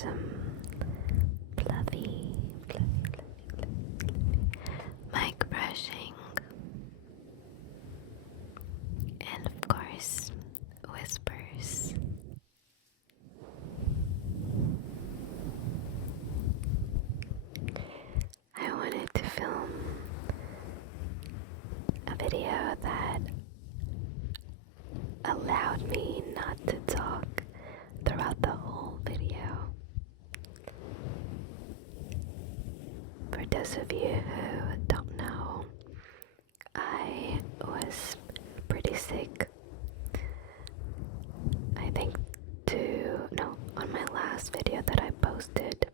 some fluffy mic brushing, and of course, whispers. I wanted to film a video that allowed me not to talk throughout the whole video. For those of you who don't know, I was pretty sick. I think on my last video that I posted,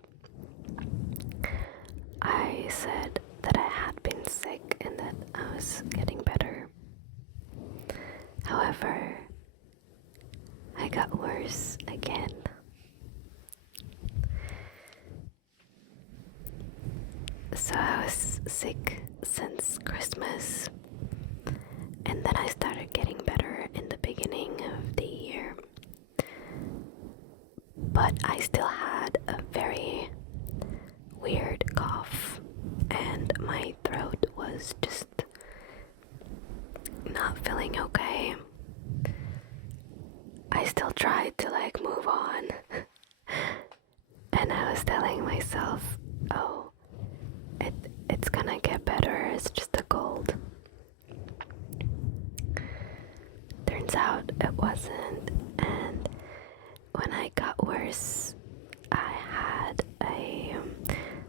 I said that I had been sick and that I was getting better. However, I got worse again. So I was sick since Christmas, and then I started getting better in the beginning of the year. But I still had a very weird cough, and my throat was just not feeling okay. I still tried to move on, and I was telling myself, oh, it's gonna get better, it's just a cold. Turns out it wasn't, and when I got worse, I had a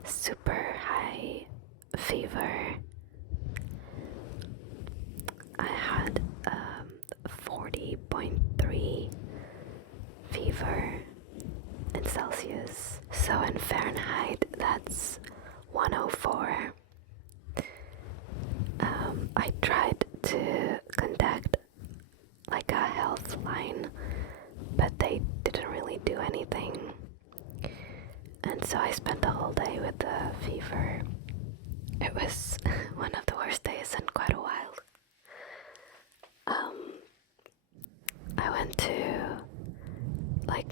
super high fever. I had 40.3 fever in Celsius. So in Fahrenheit, that's 104. I tried to contact a health line, but they didn't really do anything. And so I spent the whole day with the fever. It was one of the worst days in quite a while. I went to my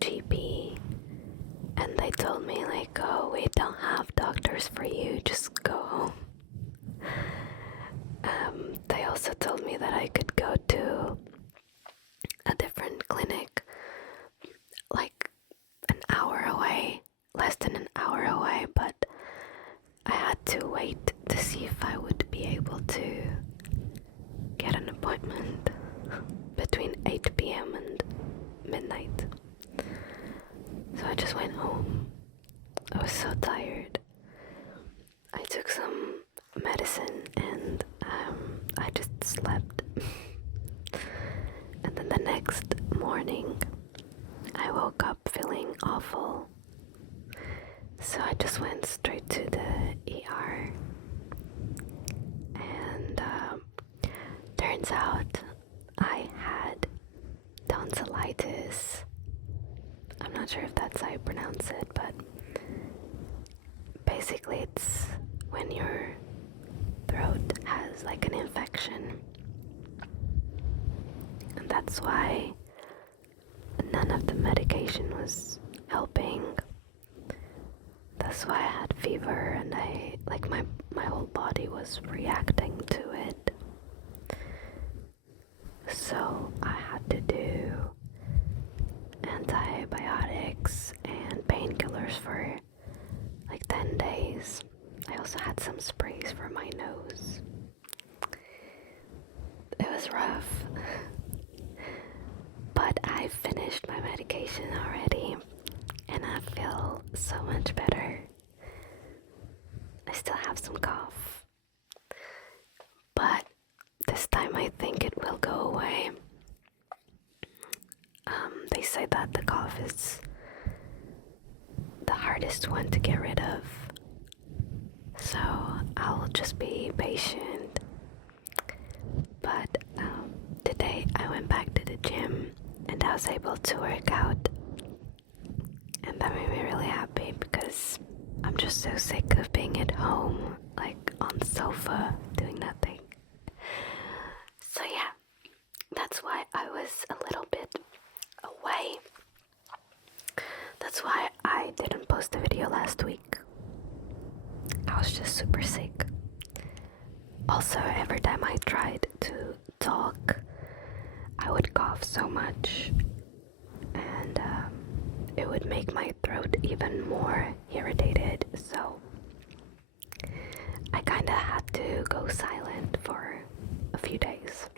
GP, and they told me oh, we don't have doctors for you, just go home. They also told me that I could go to a different clinic an hour away, less than an hour away, but I had to wait to see if I would be able to get an appointment between 8 p.m. and midnight. So I just went home. I was so tired. I took some medicine and I just slept. And then the next morning, I woke up feeling awful. So I just went straight to the ER. And turns out I had tonsillitis. I'm not sure if that's how you pronounce it, but basically it's when your throat has an infection. And that's why none of the medication was helping. That's why I had fever, and I my whole body was reacting to it. So I had to do antibiotics and painkillers for 10 days. I also had some sprays for my nose. It was rough. But I finished my medication already, and I feel so much better. I still have some cough, but this time I think it will go away. They say that the cough is the hardest one to get rid of, so I'll just be patient. But today I went back to the gym and I was able to work out, and that made me really happy because I'm just so sick of being at home, on the sofa, doing nothing. So yeah, that's why I was a little bit away. That's why Also, every time I tried to talk, I would cough so much, and it would make my throat even more irritated, so I kinda had to go silent for a few days.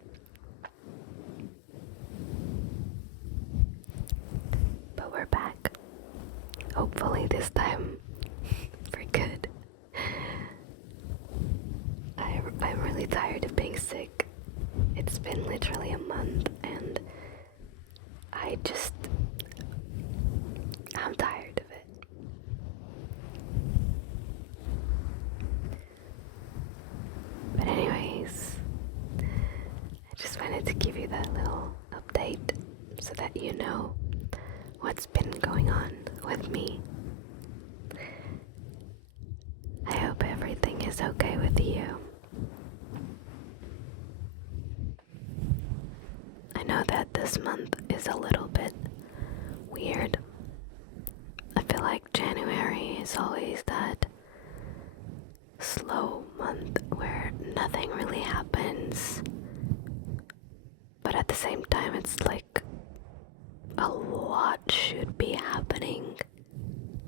But we're back. Hopefully this time for good. I'm really tired of being sick. It's been literally a month and I'm tired of it. But anyways, I just wanted to give you that little update so that you know what's been going on with me. I hope everything is okay with you. I know that this month is a little bit weird. I feel like January is always that slow month where nothing really happens, but at the same time it's like a lot should be happening,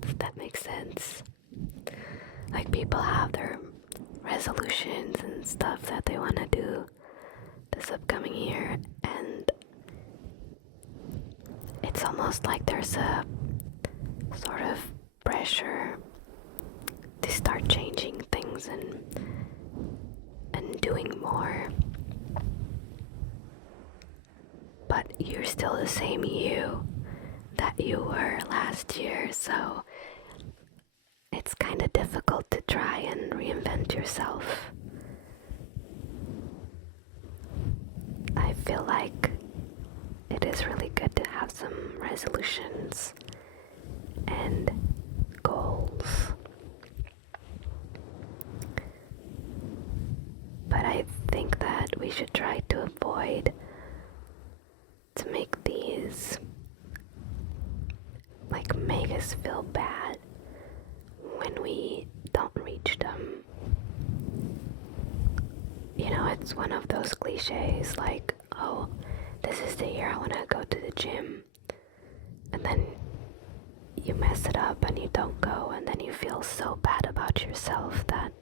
if that makes sense. Like people have their resolutions and stuff that they want to do this upcoming year, and it's almost like there's a sort of pressure to start changing things and doing more. But you're still the same you that you were last year, so it's kind of difficult to try and reinvent yourself. I feel like it is really good to have some resolutions and goals. But I think that we should try to avoid to make these like make us feel bad when we don't reach them. You know, it's one of those cliches like, oh, this is the year I want to go to the gym, and then you mess it up and you don't go, and then you feel so bad about yourself that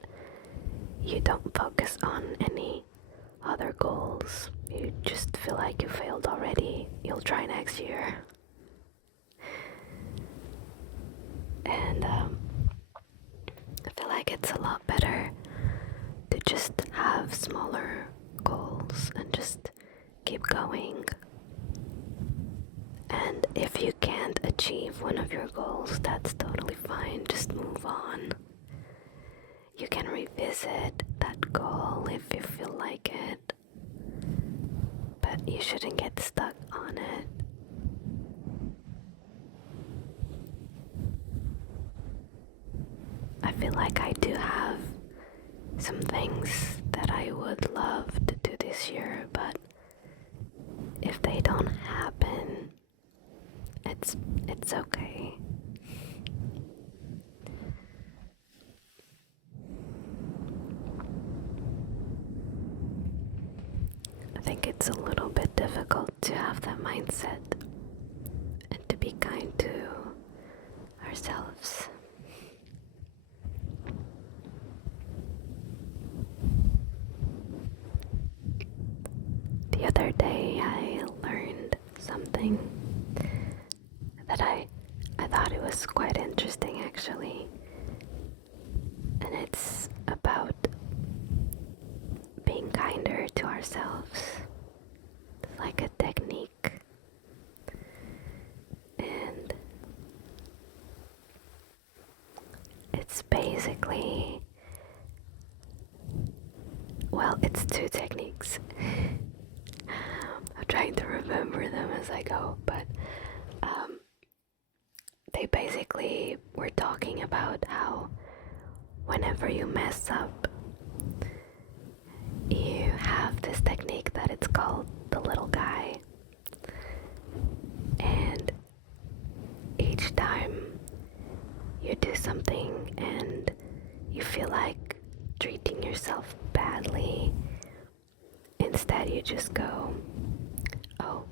you don't focus on any other goals. You just feel like you failed already. You'll try next year. And I feel like it's a lot better to just have smaller goals and just keep going. And if you can't achieve one of your goals, that's totally fine. Just move on. You can revisit that goal if you feel like it, but you shouldn't get stuck on it. I feel like I do have some things that I would love to do this year, but if they don't happen, it's okay. I think it's a little bit difficult to have that mindset and to be kind to ourselves. The other day I learned something that I thought it was quite interesting actually, and it's about being kinder to ourselves. It's like a technique, and it's basically, well, it's two techniques. I'm trying to remember them as I go, but they basically were talking about how whenever you mess up, you have this technique that it's called the little guy, and each time you do something and you feel like treating yourself bad, badly. Instead, you just go, oh,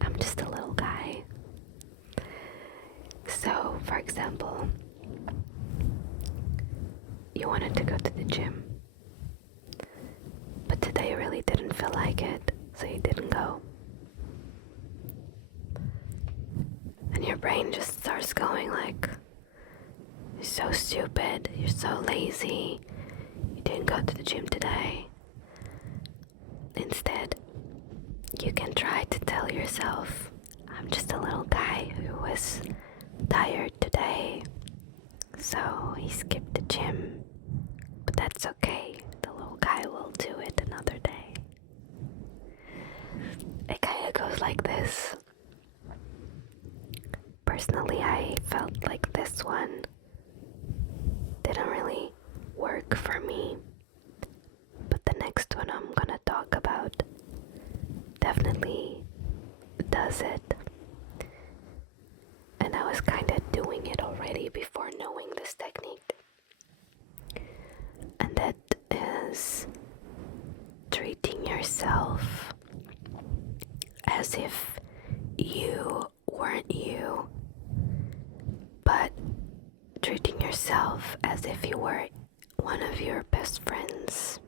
I'm just a little guy. So, for example, you wanted to go to the gym, but today you really didn't feel like it, so you didn't go. And your brain just starts going like, you're so stupid, you're so lazy, you didn't go to the gym today. Instead, you can try to tell yourself, I'm just a little guy who was tired today, so he skipped the gym. But that's okay, the little guy will do it another day. It kind of goes like this. Personally, I felt like this one didn't really work for me, but the next one I'm gonna talk about definitely does it. And I was kind of doing it already before knowing this technique. And that is treating yourself as if you weren't you, but treating yourself as if you were one of your best friends.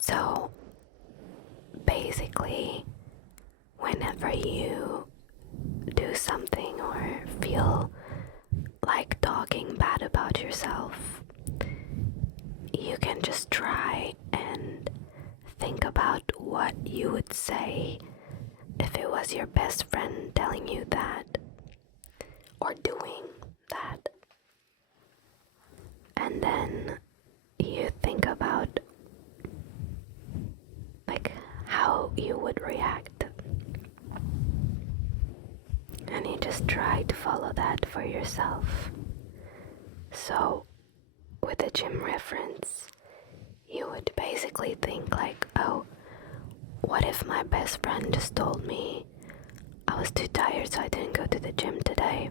So basically, whenever you do something or feel like talking bad about yourself, you can just try and think about what you would say if it was your best friend telling you that or doing that. And then you think about like how you would react. And you just try to follow that for yourself. So, with the gym reference, you would basically think like, oh, what if my best friend just told me I was too tired so I didn't go to the gym today?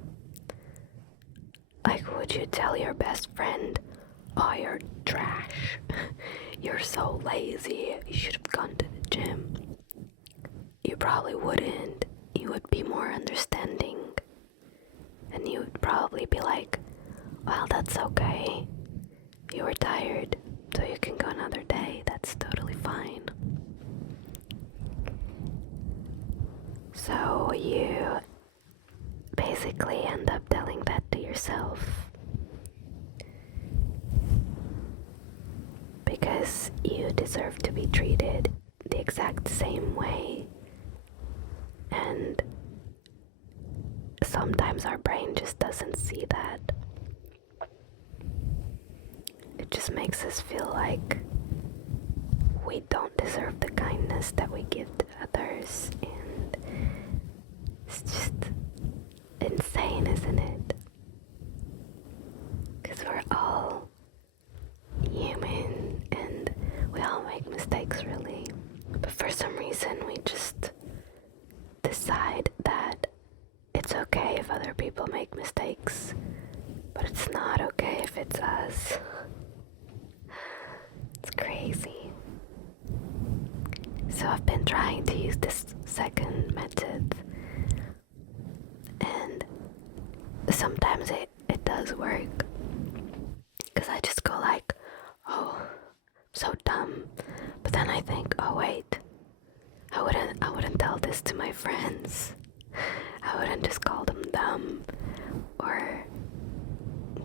Like, would you tell your best friend, oh, you're trash, you're so lazy, you should have gone to the gym? You probably wouldn't. You would be more understanding, and you would probably be like, well, that's okay, you were tired, so you can go another day, that's totally fine. So you basically end up telling that to yourself, because you deserve to be treated the exact same way. And sometimes our brain just doesn't see that. It just makes us feel like we don't deserve the kindness that we give to others, and it's just insane, isn't it? Because we're all human and we all make mistakes, really. But for some reason we just decide that it's okay if other people make mistakes, but it's not okay if it's us. It's crazy. So I've been trying to use this second method, and sometimes it does work, because I just go like, oh, so dumb, but then I think, oh wait, I wouldn't tell this to my friends. I wouldn't just call them dumb or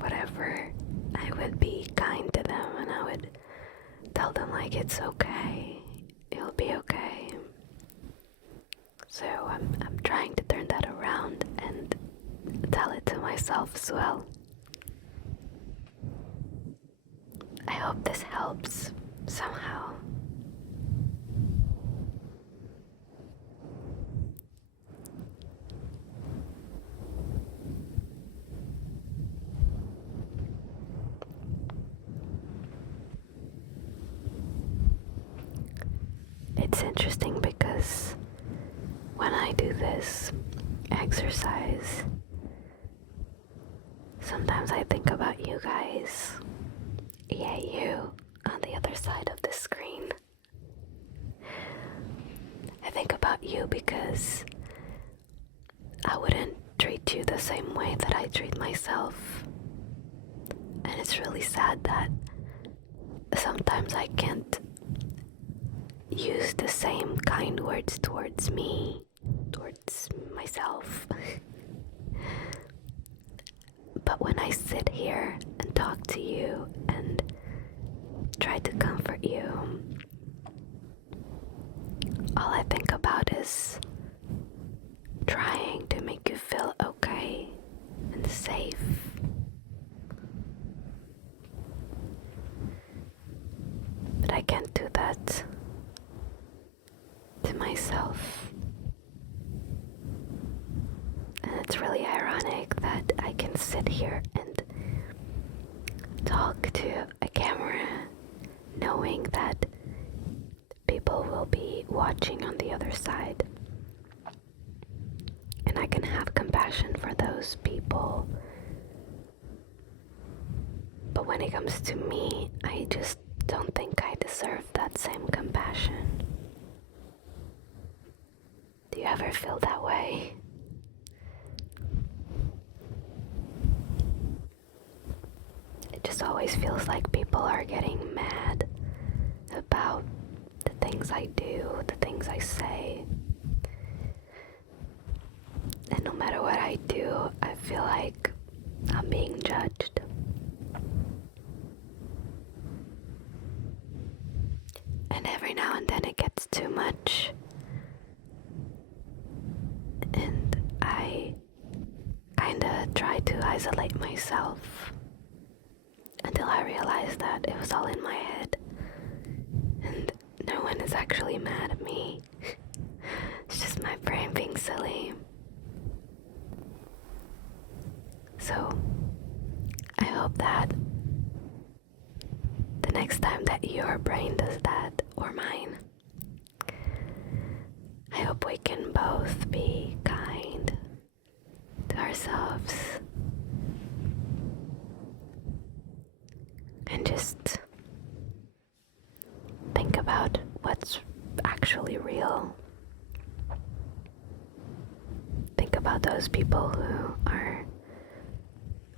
whatever. I would be kind to them, and I would tell them like, it's okay, it'll be okay. So I'm trying to turn that around and tell it to myself as well. I hope this helps somehow. It's interesting because when I do this exercise, sometimes I think about you guys. Yeah, you. on the other side of the screen. I think about you because I wouldn't treat you the same way that I treat myself. And it's really sad that sometimes I can't use the same kind words towards myself. But when I sit here and talk to you and try to comfort you, all I think about is trying to make you feel okay and safe. But I can't do that to myself. And it's really ironic that I can sit here and talk to a camera knowing that people will be watching on the other side. And I can have compassion for those people. But when it comes to me, I just don't think I deserve that same compassion. Do you ever feel that way? It just always feels like people are getting mad about the things I do, the things I say. And no matter what I do, I feel like I'm being judged. And every now and then it gets too much. And I kinda try to isolate myself until I realize that it was all in my head. And no one is actually mad at me. It's just my brain being silly. So, I hope that the next time that your brain does that, or mine, I hope we can both be kind to ourselves and just think about what's actually real. Think about those people who are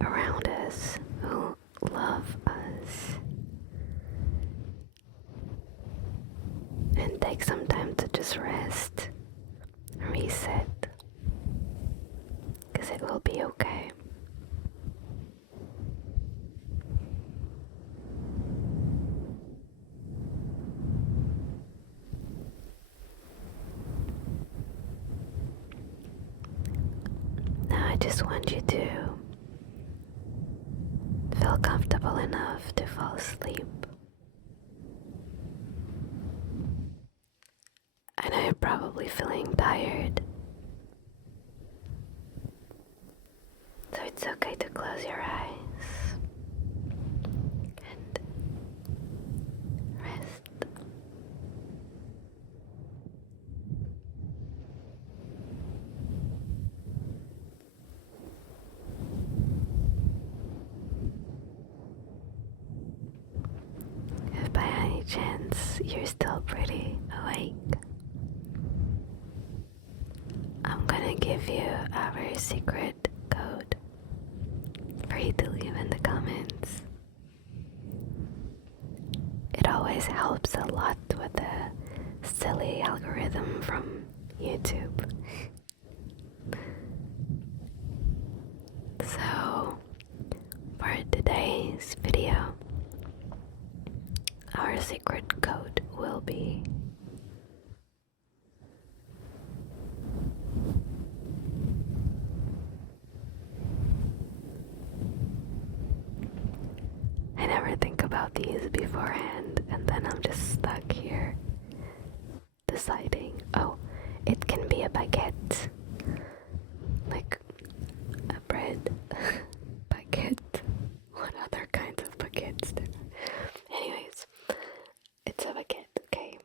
around us, who love us, and take some time to just rest and reset, because it will be okay. Now I just want you to feel comfortable enough to fall asleep. I know you're probably feeling tired, so it's okay to close your eyes and rest. If by any chance you're still pretty awake, I'm gonna give you our secret code for you to leave in the comments. It always helps a lot with the silly algorithm from YouTube. So, for today's video, our secret code will be I never think about these beforehand, and then I'm just stuck here deciding, oh, it can be a baguette, like a bread baguette. What other kinds of baguettes there are? Anyways, it's a baguette, okay?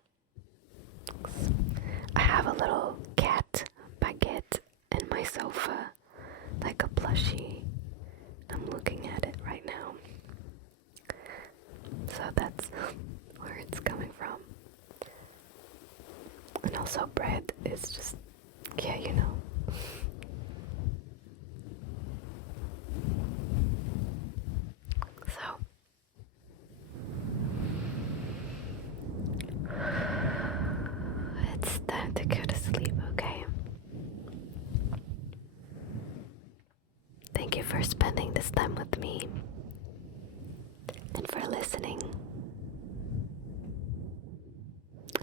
I have a little cat baguette in my sofa, like a plushie. I'm looking at it right now. So that's also bread. It's just, yeah, you know. So, it's time to go to sleep, okay? Thank you for spending this time with me and for listening.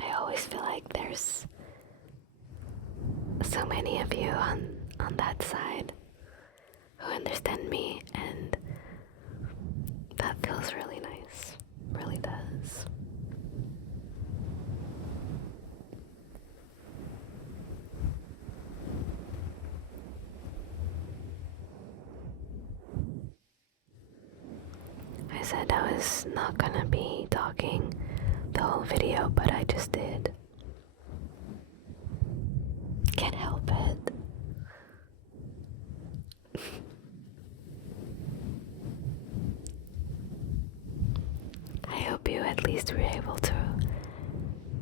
I always feel like there's so many of you on that side who understand me, and that feels really nice. Really does. I said I was not gonna be talking the whole video, but I just did. Can't help it. I hope you at least were able to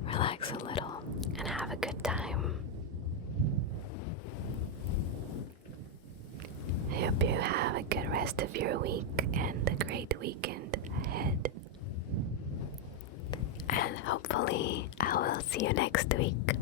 relax a little and have a good time. I hope you have a good rest of your week and a great weekend ahead. And hopefully I will see you next week.